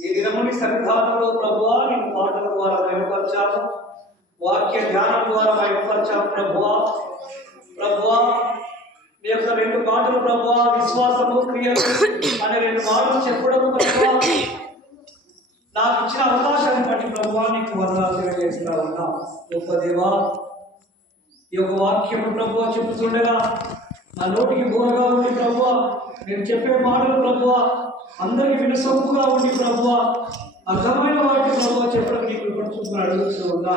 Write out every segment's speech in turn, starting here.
ఈ దినముని సన్నిధానంలో ప్రభువా నేను పాటల ద్వారా బయలుపరిచాను వాక్య ధ్యానం ద్వారా బయలుపరిచాను ప్రభువా. ప్రభువా మీ యొక్క రెండు మాటలు ప్రభువా విశ్వాసము క్రియలు అనే రెండు మాటలు చెప్పడం ప్రభువా. నాకు ఇచ్చిన అవకాశాన్ని బట్టి ప్రభువా నీకు వందనాలు తెలియజేస్తా ఉన్నా. గొప్ప దేవా ఈ యొక్క వాక్యము ప్రభు చెప్పుతుండగా నా నోటికి బోరగా ఉంది ప్రభు నేను చెప్పే మాటలు ప్రభు అందరికి వినసొంపుగా ఉంది ప్రభు అర్థమైన వాటి ప్రభు చెప్పడం నీకు కృపడుచుకుని అడుగుతూ ఉన్నా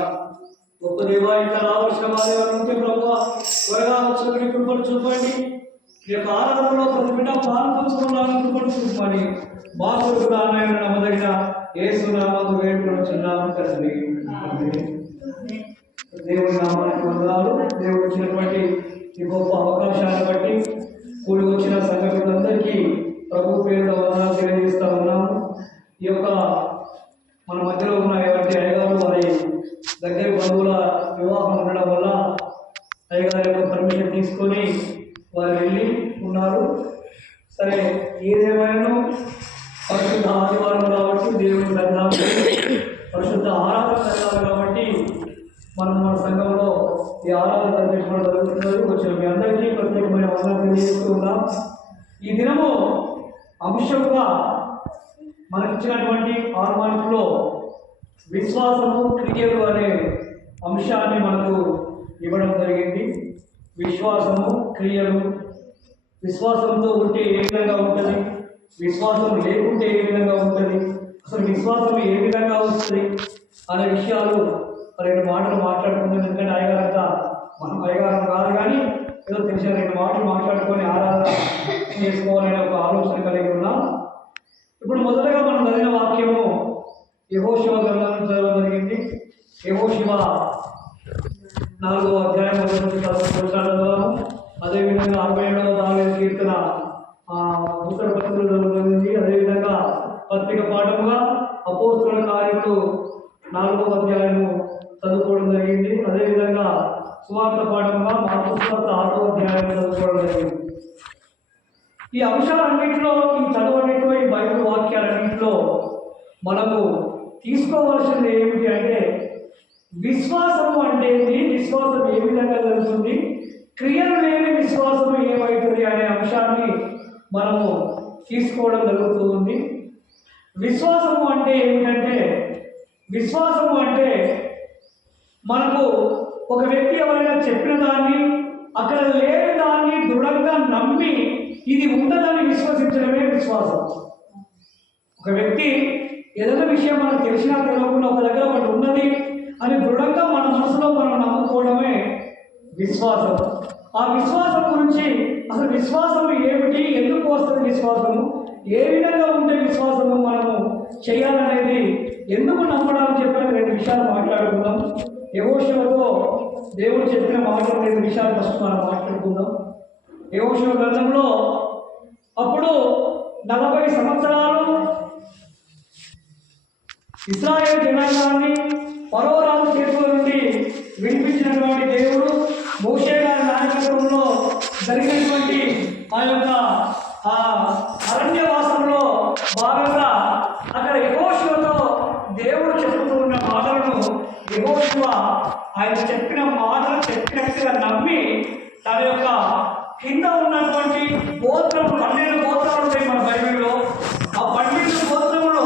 గొప్ప దేవా ఇంకా రావాల్సిన వారు ఎవరు ఉంటే ప్రభు త్వరగా వచ్చి కృపడు చూపండి. ఈ యొక్క ఆరాధనలో ప్రతి బిడ్డ పాల్పంచుకోవాలని కృపడు చూపని మా కొరకు నారాయణ నమ్మదగిన ఏసునామకు వేడుకొచ్చున్నాము తండ్రి. దేవుడి నామానికి వందనాలు. దేవుడు ఇచ్చినటువంటి ఈ గొప్ప అవకాశాన్ని బట్టి కూడి వచ్చిన సంఘటనలందరికీ ప్రభు పేరులో వందనాలు తెలియజేస్తా ఉన్నాము. ఈ యొక్క మన మధ్యలో ఉన్న ఎవరి అయ్యగారు వారి దగ్గర బంధువుల వివాహం ఉండడం వల్ల అయ్యగారి యొక్క పర్మిషన్ తీసుకొని వారు వెళ్ళి ఉన్నారు. సరే ఏదేమైనా పరిశుద్ధ ఆదివారం కాబట్టి దేవుని సన్నిధానం పరిశుద్ధ ఆరాధన జరగాలి కాబట్టి మనం మన సంఘంలో ఈ ఆరాధన జరిపించుకోవడం జరుగుతున్నది. వచ్చిన మీ అందరికీ ప్రత్యేకమైన వందలు తెలియజేస్తూ ఉన్నాం. ఈ దినము అంశంగా మనకిచ్చినటువంటి హార్మానిక్లో విశ్వాసము క్రియలు అనే అంశాన్ని మనకు ఇవ్వడం జరిగింది. విశ్వాసము క్రియలు విశ్వాసంతో ఉంటే ఏ విధంగా ఉంటుంది? విశ్వాసం లేకుంటే ఏ విధంగా ఉంటుంది? అసలు విశ్వాసం ఏ విధంగా వస్తుంది? అనే విషయాలు రెండు మాటలు మాట్లాడుకుందాం ఎందుకంటే అయ్యగారంతా మనం అయ్యగారం కాదు కానీ ఏదో తెలిసిన రెండు మాటలు మాట్లాడుకొని ఆరాధన చేసుకోవాలనే ఒక ఆలోచన కలిగి ఉన్నాం. ఇప్పుడు మొదటగా మనం చదివిన వాక్యము యహోశివ గ్రంథం చదవడం జరిగింది. యహోశివ నాలుగో అధ్యాయం మొదటి అదేవిధంగా అరవై ఏడవ దాని కీర్తన ఉత్తర పత్రికలు చదవబడింది అదేవిధంగా పత్రిక పాఠముగా అపోస్తుల కార్యములు నాలుగో అధ్యాయము చదువుకోవడం జరిగింది. అదేవిధంగా సువార్త పాఠంగా మాతృస్వార్థ సువార్త అధ్యాయం చదువుకోవడం జరిగింది. ఈ అంశాలన్నింటిలో ఈ చదవన్నింటిలో ఈ బైబిల్ వాక్యాలన్నింటిలో మనకు తీసుకోవాల్సింది ఏమిటి అంటే విశ్వాసము అంటే ఏంటి విశ్వాసం ఏ విధంగా జరుగుతుంది? క్రియలు లేని విశ్వాసము ఏమవుతుంది అనే అంశాన్ని మనము తీసుకోవడం జరుగుతుంది విశ్వాసము అంటే ఏమిటంటే విశ్వాసము అంటే మనకు ఒక వ్యక్తి ఎవరైనా చెప్పిన దాన్ని అక్కడ లేని దాన్ని దృఢంగా నమ్మి ఇది ఉండదని విశ్వసించడమే విశ్వాసం. ఒక వ్యక్తి ఏదైనా విషయం మనకు తెలిసినా తెలియకుండా ఒక దగ్గర ఒకటి ఉన్నది అని దృఢంగా మన మనసులో మనం నమ్ముకోవడమే విశ్వాసం. ఆ విశ్వాసం గురించి అసలు విశ్వాసం ఏమిటి? ఎందుకు వస్తుంది విశ్వాసము? ఏ విధంగా ఉంటే విశ్వాసము మనము చేయాలనేది ఎందుకు నమ్మడానికి చెప్పిన రెండు విషయాలు మాట్లాడుకుందాం. యహోశివతో దేవుడు చెప్పిన మాటలు రెండు విషయాలు ఫస్ట్ మనం మాట్లాడుకుందాం. యహోశివ గ్రంథంలో అప్పుడు నలభై సంవత్సరాలు ఇస్రాయేల్ జనాంగాన్ని పరోరాజు చేతుల నుండి విడిపించినటువంటి దేవుడు మోషే గారి నాయకత్వంలో జరిగినటువంటి ఆ యొక్క ఆ అరణ్యవాసంలో భాగంగా అక్కడ యహోశివతో దేవుడు చెబుతూ ఉన్న మాటలను యహోశివ ఆయన చెప్పిన మాటలు చెప్పినట్టుగా నమ్మి తన యొక్క కింద ఉన్నటువంటి గోత్రం పన్నెండు గోత్రాలు ఉంటాయి మన బైబిల్లో. ఆ పన్నెండు గోత్రంలో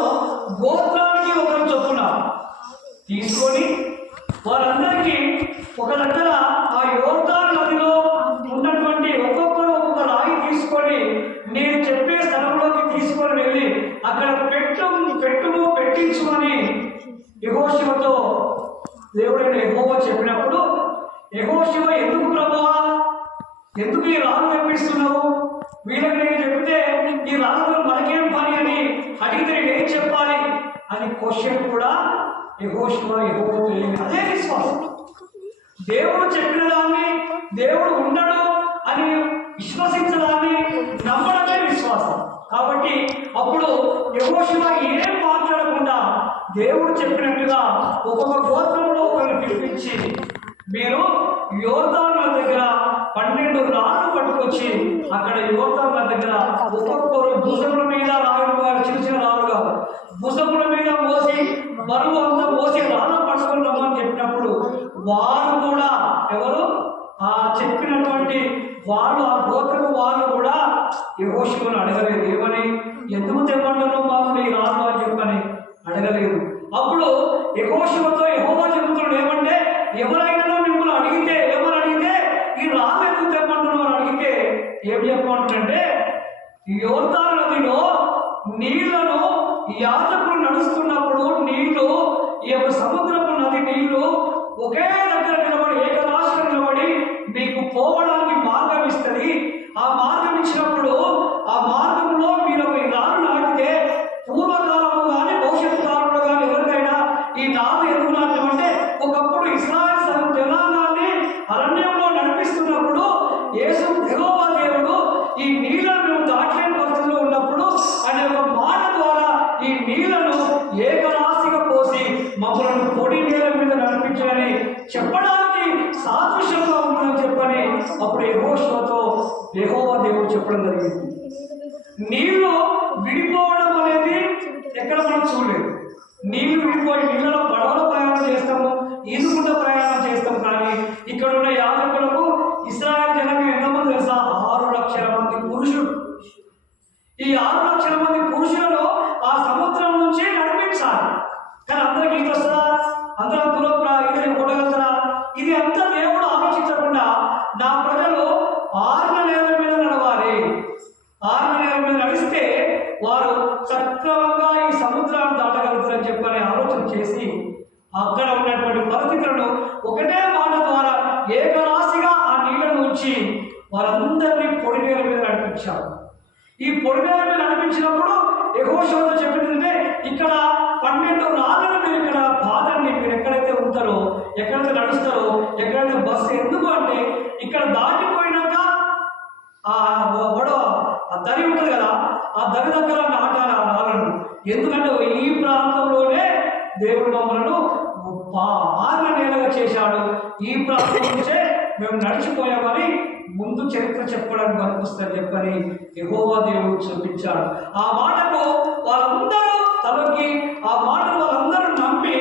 గోత్రానికి ఒకరు చొప్పున తీసుకొని వారందరికీ ఒక దగ్గర ఆ యోర్దాన్ నదిలో ఉన్నటువంటి ఒక్కొక్కరు ఒక్కొక్క రాయి తీసుకొని నేను చెప్పే స్థలంలోకి తీసుకొని వెళ్ళి అక్కడ పెట్టు పెట్టుము పెట్టించుమని యహోశివతో దేవుడైన ఎగోవో చెప్పినప్పుడు యహోశివ ఎందుకు ప్రభువా? ఎందుకు ఈ రాను తెప్పిస్తున్నావు వీళ్ళకి నేను చెప్తే ఈ రాను మనకేం పని అని అడిగితే నేను ఏం చెప్పాలి? అని క్వశ్చన్ కూడా యహోశివ యహోవా తెలియదు అదే విశ్వాసం. దేవుడు చెప్పిన దాన్ని దేవుడు ఉండడు అని విశ్వసించడాన్ని నమ్మడమే విశ్వాసం. కాబట్టి అప్పుడు యహోశివ ఏం మాట్లాడకుండా దేవుడు చెప్పినట్టుగా ఒక్కొక్క గోత్రంలో ఒకరిని పిలిపించి మీరు యోర్దాన్ దగ్గర పన్నెండు రాళ్ళు పట్టుకొచ్చి అక్కడ యోర్దాన్ దగ్గర ఒక్కొక్కరు భుజముల మీద రాయడం వారు చిన్న చిన్న రాళ్ళుగా భుజముల మీద మోసి బరువు అంతా మోసి రాళ్ళు పట్టుకొని రమ్మని చెప్పినప్పుడు వారు కూడా ఎవరు? ఆ చెప్పినటువంటి వాళ్ళు ఆ గోత్రపు వాళ్ళు కూడా యహోశివుని అడగలేదు. ఏమని? ఎందుకు తెమ్మంటున్నావు మామూలు ఈ ఆరు లక్షల మంది పురుషులను ఆ సముద్రం నుంచి నడిపించాలి. కానీ అందరికీ ఈత వస్తుందా అందరూ అందులో ఇది కొట్టగలుగుతారా ఇది అంతా దేవుడు ఆలోచించకుండా నా ప్రజలు ఆరు నేల మీద నడవాలి ఆరు నేల మీద నడిస్తే వారు సక్రమంగా ఈ సముద్రాన్ని దాటగలుగుతారని చెప్పని ఆలోచన చేసి అక్కడ ఉన్నటువంటి పరిస్థితులను ఒకటే మాట ద్వారా ఏకరాశిగా ఆ నీళ్ళను ఉంచి వారందరినీ పొడి నేల మీద నడిపించారు ఈ పొడి నేల మీద నడిపించినప్పుడు యెహోషువతో చెప్పిందంటే ఇక్కడ పన్నెండు రాళ్ళను మీరు ఇక్కడ బాధండి మీరు ఎక్కడైతే ఎక్కడైతే నడుస్తారో ఎక్కడైతే బస్సు ఎందుకు అంటే ఇక్కడ దాటిపోయినాక ఆ గొడవ ఆ దరి ఉంటుంది కదా ఆ దరి దగ్గర నాటాలి ఆ రాళ్ళను ఎందుకంటే ఈ ప్రాంతంలోనే దేవుడు మమ్మలను ఆర్ల నేలగా చేశాడు. ఈ ప్రాంతం నుంచే మేము నడిచిపోయామని ముందు చరిత్ర చెప్పడానికి పనికొస్తుందని చెప్పని యహోవా దేవుడు చూపించాడు. ఆ మాటకు వాళ్ళందరూ తలకి ఆ మాటను వాళ్ళందరూ నమ్మి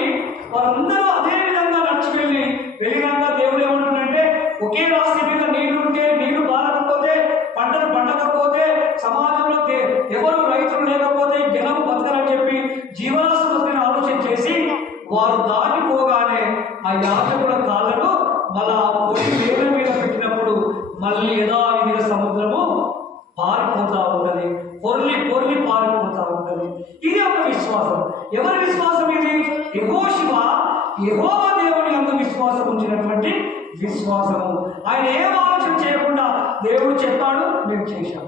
వాళ్ళందరూ అదే విధంగా నడిచి వెళ్ళి వెళ్ళినాక దేవుడు ఏమంటుందంటే ఒకే రాశి మీద నీళ్ళు ఉంటే నీళ్ళు బారకపోతే పంటలు పండకపోతే సమాజంలో దే- ఎవరు రైతులు లేకపోతే జనం బతకరని చెప్పి జీవనాశమైన ఆలోచన చేసి వారు దాటిపోగానే ఆ యాజకుల కాళ్ళను మళ్ళా ఆ పొడి నేల మీద పెట్టినప్పుడు మళ్ళీ యథావిధిగా సముద్రము పారిపోతా ఉంటది పొర్లి పొర్లి పారిపోతా ఉంటది ఇది ఒక విశ్వాసం ఎవరి విశ్వాసం ఇది యహోశివ యహోవ దేవుని అందు విశ్వాసం ఉంచినటువంటి విశ్వాసము ఆయన ఏం ఆలోచన చేయకుండా దేవుడు చెప్పాడు మేము చేశాం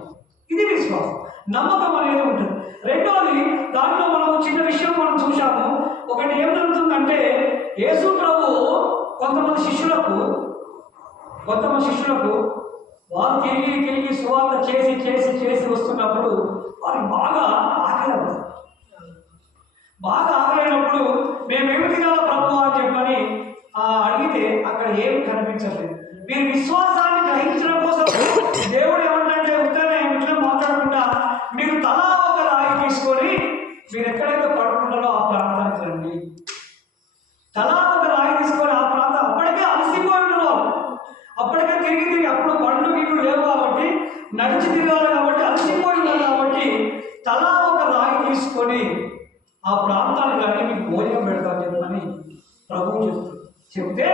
ఇది విశ్వాసం నమ్మకం అనేది ఉంటుంది. రెండోది దాంట్లో మనం చిన్న విషయం మనం చూశాము. ఒకటి ఏం జరుగుతుందంటే యేసు ప్రభు కొంతమంది శిష్యులకు కొంతమంది శిష్యులకు వారు తిరిగి తిరిగి సువార్త చేసి చేసి చేసి వస్తున్నప్పుడు వారికి బాగా ఆకలి అవుతుంది. బాగా ఆకలినప్పుడు మేమేమి తినాలో ప్రభు అని చెప్పని అడిగితే అక్కడ ఏమి కనిపించలేదు మీరు విశ్వాసాన్ని గ్రహించడం కోసం దేవుడు ఏమంటే ఉత్తరం ఇంట్లో మాట్లాడకుండా మీరు తలా ఒక రాయి తీసుకొని మీరు ఎక్కడైతే పడుకుంటారో ఆ ప్రాంతానికి రండి తలా ఒక రాయి తీసుకొని ఆ ప్రాంతం అప్పటికే అలసిపోయి ఉన్నారు అప్పటికే తిరిగి తిరిగి అప్పుడు పండ్లు గిట్లు లేవు కాబట్టి నడిచి తిరగాలి కాబట్టి అలసిపోయి ఉన్నారు కాబట్టి తలా ఒక రాయి తీసుకొని ఆ ప్రాంతానికి రండి మీకు భోజనం పెడతాను చెప్పని ప్రభువు చెప్తారు చెప్తే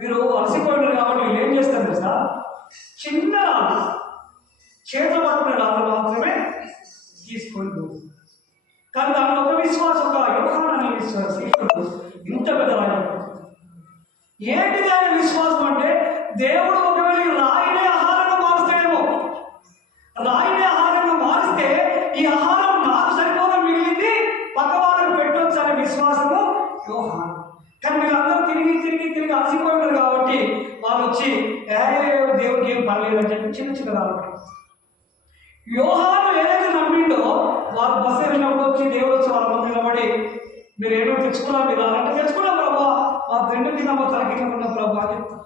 మీరు అలసిపోయి ఉన్నారు కాబట్టి వీళ్ళు ఏం చేస్తారు తెలుసా చిన్న రాళ్ళు చేతులు పట్టుకునే రాళ్ళు మాత్రమే తీసుకొని పోతుంది కానీ దాంట్లో ఒక విశ్వాసం ఒక యోహానని విశ్వాసం ఇంత పెద్ద రాయి ఏంటిది ఆయన విశ్వాసం అంటే దేవుడు ఒకవేళ రాయినే ఆహారంగా మారుస్తాడేమో. రాయినే ఆహారంగా మారిస్తే ఈ ఆహారం నాకు సరిపోగా మిగిలింది పక్కవాళ్ళకు పెట్టొచ్చు అనే విశ్వాసము యోహాను. కానీ వీళ్ళందరూ తిరిగి తిరిగి తిరిగి అలసిపోయినారు కాబట్టి వాళ్ళు వచ్చి దేవుడికి ఏం పర్లేదు అని చెప్పి చిన్న చిన్న రాళ్ళు యోహాను ఏదైతే నమ్మిండో వారు బస్సు వెళ్ళినప్పుడు వచ్చి దేవుడు వచ్చి వాళ్ళ ముందు నిలబడి మీరు ఏమో తెచ్చుకున్నారు మీరు అలాంటి తెచ్చుకున్నాం ప్రభా? మా దిండు కింద మా తల కింద ఉన్న ప్రభు అని చెప్తాను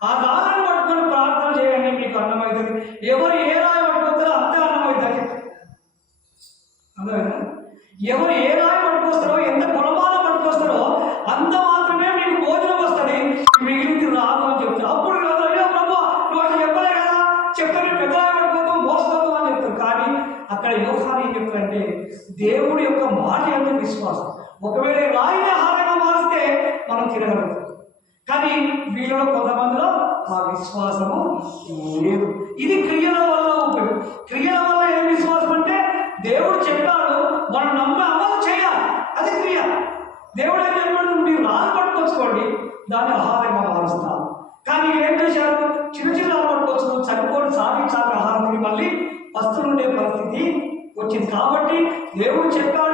ఆ దారాన్ని పట్టుకొని ప్రార్థన చేయండి మీకు అన్నమవుతుంది ఎవరు ఏ రాయి పట్టుకొస్తారో అంతే అన్నమవుతుంది అని చెప్తాను అర్థమైందా ఎవరు ఏ రాయి పట్టుకొస్తారో ఎంత కులమాల పట్టుకొస్తారో అంత మాత్రమే మీకు భోజనం వస్తుంది. మిగిలింది రాదు అని చెప్తారు. అప్పుడు కాదు, అయ్యో ప్రభు నువ్వు అట్లా చెప్పలే కదా. చెప్తే మేము పెద్ద రాయి పట్టుకోతాం మోసుకోతాం అని చెప్తారు. కానీ అక్కడ యోహాన్ ఏం చెప్తారంటే దేవుడి యొక్క మాట ఎంత విశ్వాసం. ఒకవేళ రాయిని ఆహారంగా మారిస్తే మనం తినగలుగుతాం. దేవుడు ఏం చెప్పాడు మీరు రాళ్ళు పట్టుకొచ్చుకోండి దాన్ని ఆహారంగా మారుస్తాను కానీ ఏం చేశారు? చిన్న చిన్న రాళ్ళు పట్టుకొచ్చుకొని చనిపోయి సాగి ఆహారం మళ్ళీ పస్తులుండే పరిస్థితి వచ్చింది. కాబట్టి దేవుడు చెప్పాడు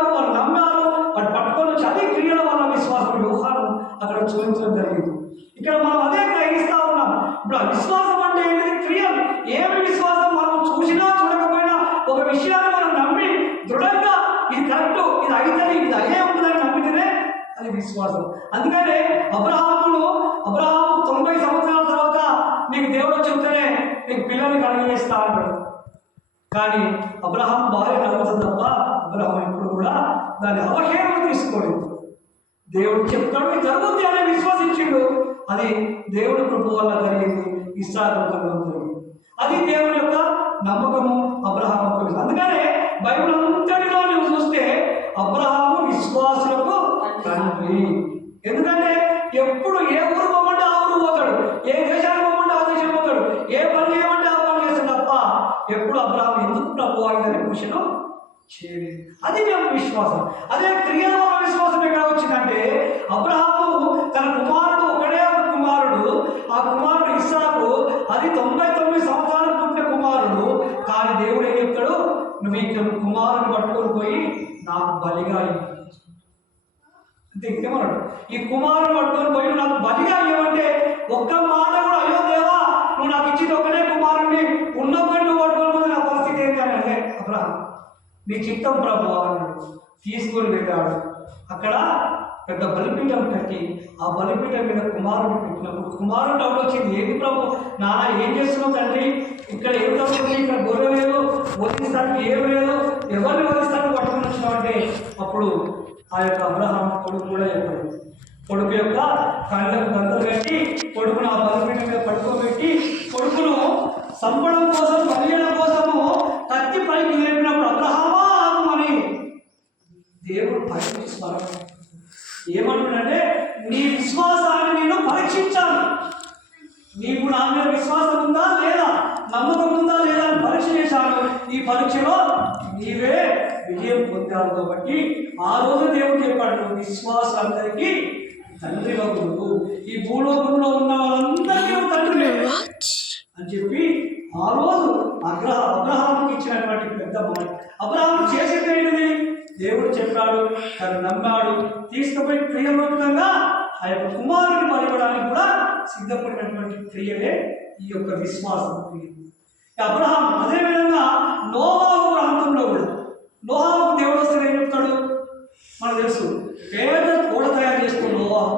నీకు దేవుడు చెప్తేనే నీకు పిల్లల్ని కలగజేస్తా అంటాడు. కానీ అబ్రహం భార్య నమ్ముతుంది తప్ప అబ్రహం ఎప్పుడు కూడా దాన్ని అవహేళన తీసుకోలేదు. దేవుడు చెప్తాడు జరుగుద్ది అని విశ్వసించిండు. అది దేవుడి కృప వల్ల జరిగింది ఇస్రాయల్ అది దేవుడి యొక్క నమ్మకము అబ్రహాం యొక్క అందుకనే బైబిల్ అంతటిలో నువ్వు చూస్తే అబ్రహాము విశ్వాసులకు తండ్రి. ఎందుకంటే ఎప్పుడు ఏ ఊరు పోమంటే ఆ ఊరు పోతాడు. ఏ దేశానికి పోమంటే ఆ ఏ పని చేయమంటే ఆ పని చేస్తాడు తప్ప ఎప్పుడు అబ్రహాం ఎందుకు ప్రభు అయిందని క్వశ్చన్ చేయలేదు. అది మేము విశ్వాసం. అదే క్రియల వల్ల విశ్వాసం ఎక్కడ వచ్చిందంటే అబ్రహాము తన కుమారుడు ఒకడే ఒక కుమారుడు. ఆ కుమారుడు ఇస్సాకు అది తొంభై తొమ్మిది సంవత్సరాలు పుట్టిన కుమారుడు. కానీ దేవుడు ఏం చెప్తాడు? నువ్వు ఇక్కడ కుమారుని పట్టుకొని పోయి నాకు బలిగా అంతే ఇంకేమన్నాడు ఈ కుమారుని పట్టుకొని పోయి నాకు బలిగా ఇవ్వమంటే ఒక్క మాట కూడా అయ్యో నువ్వు నాకు ఇచ్చింది ఒకటే కుమారుణ్ణి. ఉన్న నువ్వు పట్టుకొని నా పరిస్థితి ఏంటి అని అంటే నీ చిత్తం ప్రభు అన్నాడు. తీసుకొని వెళ్ళాడు. అక్కడ పెద్ద బలిపీఠం కట్టి ఆ బలిపీఠం మీద కుమారుడు పెట్టినప్పుడు కుమారుడు డౌట్ వచ్చింది. ఏంటి ప్రభు? నాన్న ఏం చేస్తున్నావు తండ్రి? ఇక్కడ ఏం తప్పుంది ఇక్కడ గొర్రె లేదు వదిలిస్తానికి ఏం లేదు ఎవరిని వదిలిస్తానికి పట్టుకుని వచ్చినావు అంటే? అప్పుడు ఆ యొక్క అబ్రహాం కొడుకు కూడా చెప్పాడు. కొడుకు యొక్క కళ్ళకు గంతలు కట్టి కొడుకును ఆ బలిపీఠం మీద పట్టుకోబెట్టి కొడుకును సంపడం కోసం బలియడం కోసము కత్తి పైకి లేపినప్పుడు అబ్రహామా అని దేవుడు పైకి స్మరణ ఏమంటున్నాడంటే నీ విశ్వాసాన్ని నేను పరీక్షించాను. నీకు నా మీద విశ్వాసం ఉందా లేదా? నమ్మకం ఉందా లేదా అని పరీక్ష చేశాను ఈ పరీక్షలో నీవే విజయం పొందావు కాబట్టి ఆ రోజు దేవుడు చెప్పాడు విశ్వాసం అందరికీ తండ్రిగా ఉండు ఈ భూలోకంలో ఉన్న వాళ్ళందరికీ తండ్రి అని చెప్పి ఆ రోజు అగ్రహ అబ్రహాంకి ఇచ్చినటువంటి పెద్ద మాట అబ్రహాం చేసింది ఏంటిది దేవుడు చెప్పాడు తను నమ్మాడు. తీసుకుపోయి క్రియరూపంగా ఆ యొక్క కుమారుని పలిపడానికి కూడా సిద్ధపడినటువంటి క్రియలే ఈ యొక్క విశ్వాసం అబ్రహాం అదేవిధంగా నోవాహు ప్రాంతంలో కూడా నోహాకు దేవుడు వస్తే ఏం చెప్తాడు మనకు తెలుసు పేద ఓడ తయారు చేసుకున్న నోవాహు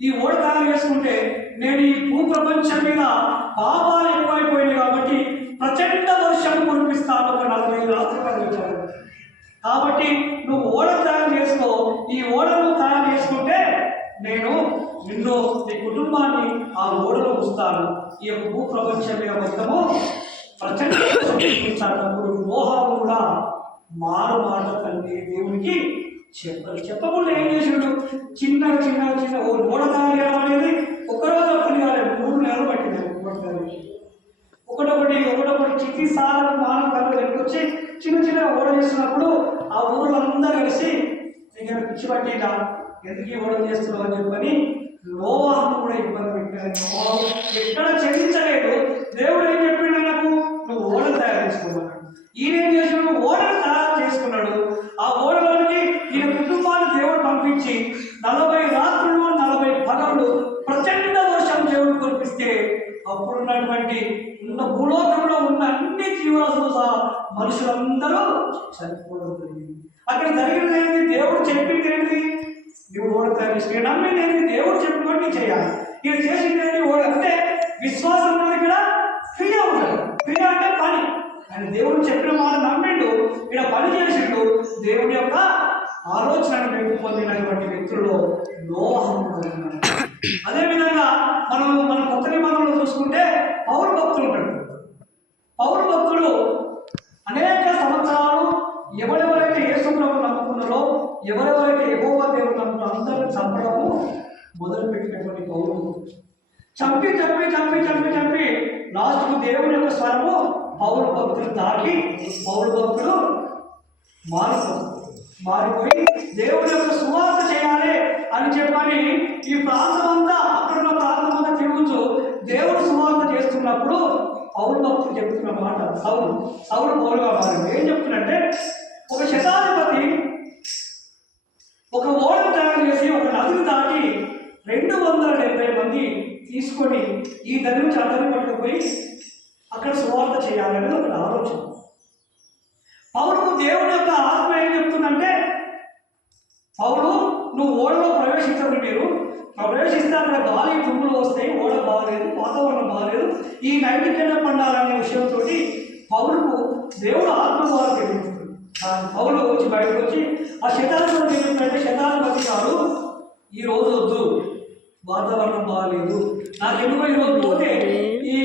ఈ ఓడ తయారు చేసుకుంటే నేను ఈ భూ ప్రపంచం మీద పాపాలు ఎక్కువైపోయినాయి కాబట్టి ప్రచండ వర్షం కురిపిస్తాను ఒక నలభై ఐదు రాష్ట్రాలు కాబట్టి నువ్వు ఓడ తయారు చేసుకో. ఈ ఓడను తయారు చేసుకుంటే నేను నిన్ను నీ కుటుంబాన్ని ఆ ఓడలో ఉంచుతాను. ఈ యొక్క భూ ప్రపంచం మీద మొత్తము ప్రచండ మోహాలు కూడా మారు మాట తండ్రి దేవునికి. చెప్పాలి చెప్పకుండా ఏం చేసాడు? చిన్నగా చిన్నగా చిన్న ఓ ఓడ తయారు అనేది ఒకరోజు అప్పుడు కాలేదు. మూడు నెలలు పట్టింది ఓడ ఒకటొకటి ఒకటొకటి చితి సాధన మానవ కళ్ళు వచ్చి చిన్న చిన్న ఓడ చేస్తున్నప్పుడు ఆ ఊరు అందరూ కలిసి నేను పిచ్చి పట్టిట ఎందుకు ఈ ఓడ చేస్తున్నావు? అని చెప్పని లోవాహను కూడా ఇబ్బంది పెట్టారు. ఎక్కడ చెల్లించలేదు దేవుడు ఏం చెప్పిండు నాకు? నువ్వు ఓడలు తయారు చేసుకున్నాడు ఈయన ఏం చేసాడు? ఓడలు తయారు చేసుకున్నాడు. ఆ ఓడ నలభై రాత్రులు నలభై పగళ్ళు ప్రచండ వర్షం దేవుడు కురిపిస్తే అప్పుడున్నటువంటి ఉన్న భూలోకంలో ఉన్న అన్ని జీవరాశులు సహా మనుషులందరూ చనిపోవడం జరిగింది. అక్కడ జరిగినది ఏంటి? దేవుడు చెప్పింది ఏంటి? నువ్వు ఓడతాను నేను నమ్మి నేను దేవుడు చెప్పినట్టు చేయాలి. ఇది చేసింది ఓడ అంటే విశ్వాసం అనేది ఇక్కడ క్రియ ఉంటుంది క్రియ అంటే పని. ఆయన దేవుడు చెప్పిన మాట నమ్మిండు ఇక్కడ పని చేసిండు దేవుడి యొక్క ఆలోచన పొందినటువంటి వ్యక్తుల్లో లోహం అదే అదేవిధంగా మనం మన కొత్త నిబంధనలు చూసుకుంటే పౌరు భక్తులు ఉంటాడు పౌరు భక్తుడు అనేక సంవత్సరాలు ఎవరెవరైతే యేసుప్రభు నమ్ముకున్నారో ఎవరెవరైతే యెహోవా దేవుడు నమ్ముకున్నారో అందరూ చంపడము మొదలు పెట్టినటువంటి పౌరు చంపి చంపి చంపి చంపి చంపి లాస్ట్కు దేవుని యొక్క స్వరము పౌరు భక్తులు తాకి పౌరు భక్తులు మారుతారు మారిపోయి దేవుని యొక్క సువార్త చేయాలి అని చెప్పని ఈ ప్రాంతం అంతా అక్కడున్న ప్రాంతం అంతా తిరుగుతూ దేవుడు సువార్త చేస్తున్నప్పుడు పౌరు భక్తులు చెప్తున్న మాట సౌరు సౌరు పౌరుగా మారింది ఏం చెప్తున్నంటే ఒక శతాధిపతి ఒక ఓడను తయారు చేసి ఒక నదిని దాటి రెండు వందల డెబ్బై మంది తీసుకొని ఈ నది నుంచి ఆ పట్టుకుపోయి అక్కడ సువార్త చేయాలనేది ఒక ఆలోచన. పౌరుకు దేవుని యొక్క ఆత్మ ఏం చెప్తుందంటే పౌరు నువ్వు ఓడలో ప్రవేశించండి మీరు. ప్రవేశిస్తే అక్కడ గాలి తుమ్ములు వస్తాయి ఓడ బాగలేదు వాతావరణం బాగలేదు ఈ నైట్ పండాలనే విషయంతో పౌరుకు దేవుడు ఆత్మ ద్వారా తెలియజేస్తుంది పౌరులు వచ్చి బయటకు వచ్చి ఆ శతాధిపతి ఏమిటంటే శతాధిపతి గారు ఈ రోజు వద్దు. వాతావరణం బాగాలేదు నాకు ఎందుకో ఈ రోజు పోతే ఈ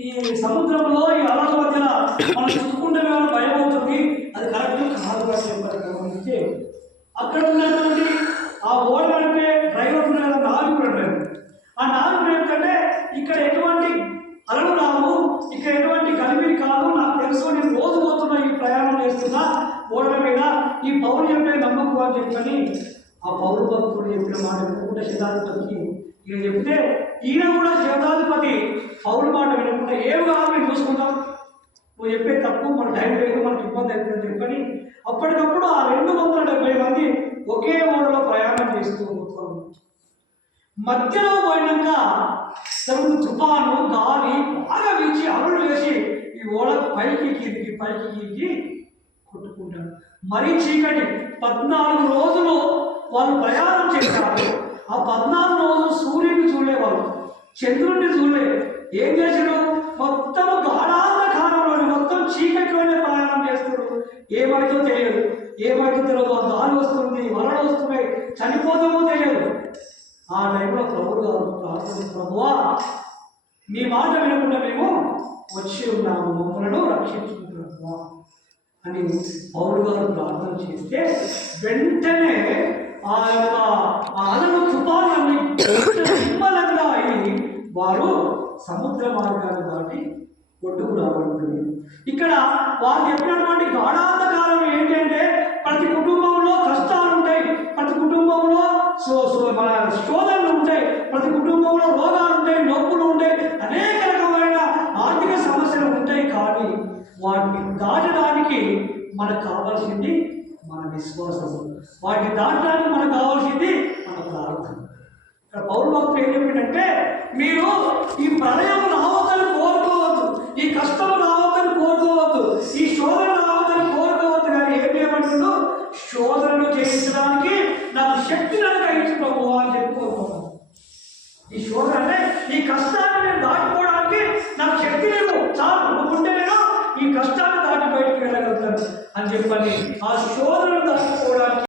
ఈ సముద్రంలో ఈ అలల మధ్యన మనం చూసుకుంటే ఏమైనా భయం అవుతుంది అది కరెక్ట్ కాదు అని చెప్పారు గమనించి అక్కడ ఉన్నటువంటి ఆ ఓడ నడిపే డ్రైవర్ ఉన్న కదా నావికుడు ఆ నావికుడు ఏంటంటే ఇక్కడ ఎటువంటి అలలు రావు ఇక్కడ ఎటువంటి కలిపి కాదు. నాకు తెలుసు నేను రోజు పోతున్నా ఈ ప్రయాణం చేస్తున్నా ఓడల మీద ఈ పౌరు చెప్పే నమ్మకం అని చెప్పని ఆ పౌరు భక్తుడు చెప్పిన మాట వినకుండా శతాధిపతికి ఈయన చెప్తే ఈయన కూడా శతాధిపతి పౌరు మాట వినకుండా ఏం కాదు మేము చూసుకుంటాం. నువ్వు చెప్పే తప్పు మన టైం లేదు మనకి ఇబ్బంది అవుతుందని చెప్పని అప్పటికప్పుడు ఆ రెండు వందల డెబ్బై మంది ఒకే ఓడలో ప్రయాణం చేస్తూ ఉంటారు మధ్యలో పోయినాక తెలుగు తుఫాను గాలి బాగా వీచి అమలు వేసి ఈ ఓడ పైకి కిందికి పైకి కిందికి కొట్టుకుంటారు. మరీ చీకటి. పద్నాలుగు రోజులు వాళ్ళు ప్రయాణం చేశారు. ఆ పద్నాలుగు రోజులు సూర్యుడిని చూడలేవాళ్ళు చంద్రుడిని చూడలే. ఏం చేశారు మొత్తం గాఢాంధకారంలో మొత్తం చీకటిలోనే ప్రయాణం చేస్తారు ఏమైతే తెలియదు. ఏమైతే తెలియదు. ఆ గాలి వస్తుంది వరణ వస్తున్నాయి చనిపోతామో తెలియదు. ఆ టైంలో ప్రభు గారు ప్రభువా మీ మాట వినకుండా మేము వచ్చి ఉన్నాము. మమ్మలను రక్షించుకుంటున్నాము అని పౌరు గారు ప్రార్థన చేస్తే వెంటనే ఆ యొక్క ఆ అలలు తుఫానాన్ని నిమ్మలంగా అయి వారు సముద్ర మార్గాన్ని దాటి ఒడ్డుకు రాబడుతుంది. ఇక్కడ వారు చెప్పినటువంటి గాఢాంతకాలం ఏంటంటే ప్రతి కుటుంబంలో కష్టాలు ఉంటాయి ప్రతి కుటుంబంలో సో సో మన శోధనలు ఉంటాయి ప్రతి కుటుంబంలో రోగాలు ఉంటాయి నొప్పులు ఉంటాయి అనేక రకమైన ఆర్థిక సమస్యలు ఉంటాయి కానీ వాటిని దాటడానికి మనకు కావాల్సింది మన విశ్వాసం వాటిని దాటడానికి మనకు కావాల్సింది మన ప్రార్థన. ఇక్కడ పౌరు భక్తులు ఏం చెప్పిందంటే మీరు ఈ ప్రళయం రావద్దని కోరుకోవద్దు ఈ కష్టం రావద్దని కోరుకోవద్దు ఈ శోధన ఏం చేయమంటుందో శోధనను జయించడానికి నాకు శక్తిని అనుగ్రహించు అని చెప్పుకోకూడదు ఈ శోధన అంటే ఈ కష్టాన్ని నేను దాటుకోవడానికి నాకు శక్తి లేదు. చాలు నువ్వుంటే నేను ఈ కష్టాన్ని దాటి బయటికి వెళ్ళగలుగుతాను అని చెప్పని ఆ శోధనను దాటుకోవడానికి